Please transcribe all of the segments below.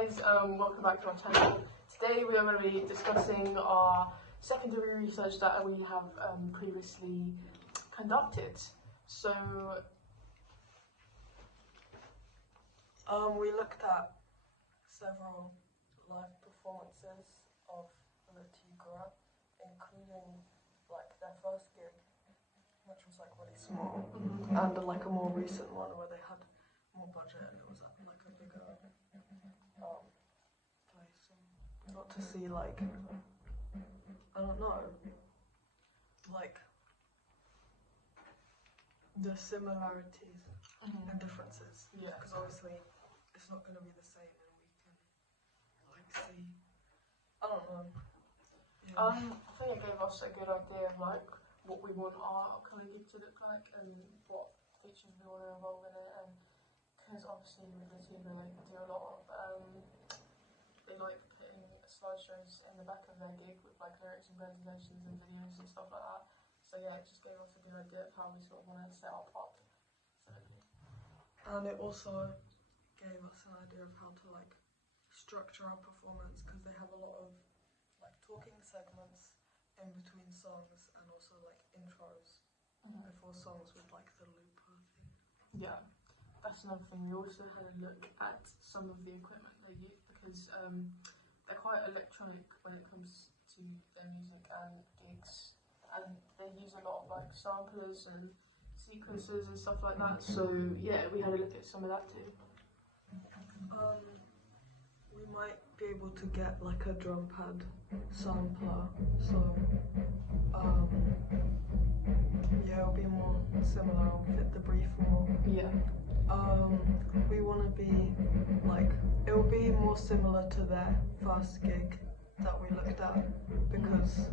guys, welcome back to our channel. Today we are going to be discussing our secondary research that we have previously conducted. So, we looked at several live performances of Le Tigre, including like their first gig, which was like really small, and like a more recent one where they had more budget and it was like a bigger place. And got to see like, I don't know, like the similarities and differences. Yeah. Because obviously it's not going to be the same, and we can like see. I don't know. Yeah. I think it gave us a good idea of like what we want our kind of gig to look like and what features we want to involve in it, and because obviously with the team they do a lot of they like putting slideshows in the back of their gig with like lyrics and presentations and videos and stuff like that. So yeah, it just gave us a good idea of how we sort of want to set up. And it also gave us an idea of how to like structure our performance, because they have a lot of like talking segments in between songs and also like intros before songs with like the looper thing. Yeah, that's another thing. We also had a look at some of the equipment they use, because they're quite electronic when it comes to their music and gigs, and they use a lot of like samplers and sequences and stuff like that. So yeah, we had a look at some of that too. We might be able to get like a drum pad sampler, so yeah, it'll be more similar, it'll fit the brief more. Yeah. We want to be like, it'll be more similar to their first gig that we looked at, because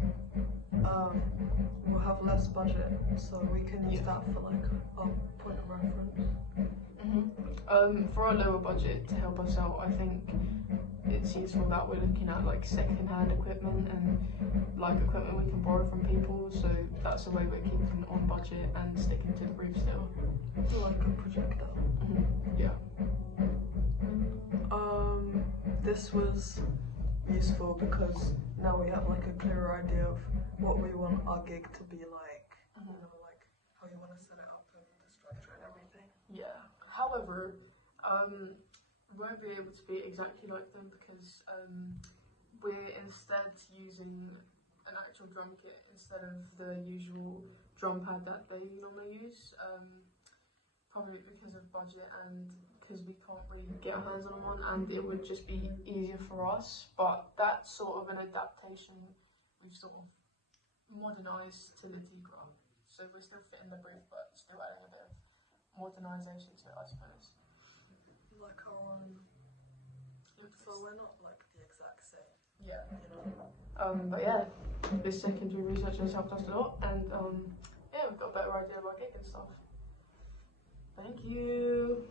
we'll have less budget, so we can use that for like a point of reference. For our lower budget, to help us out, I think it's useful that we're looking at like second-hand equipment and like equipment we can borrow from people, so that's the way we're keeping on budget and sticking to the brief still. Like a projector. Yeah. This was useful because now we have like a clearer idea of what we want our gig to be like, you know, like how you want to set it up and the structure and everything. Yeah. However, we won't be able to be exactly like them, because we're instead using an actual drum kit instead of the usual drum pad that they normally use, probably because of budget and because we can't really get our hands on one, and it would just be easier for us. But that's sort of an adaptation we've sort of modernised to Le Tigre, so we're still fitting the brief but still adding a bit of modernisation to it, I suppose. Like our own, so we're not like the exact same. Yeah, you know. But yeah, this secondary research has helped us a lot, and yeah, we've got a better idea of our gig and stuff. Thank you.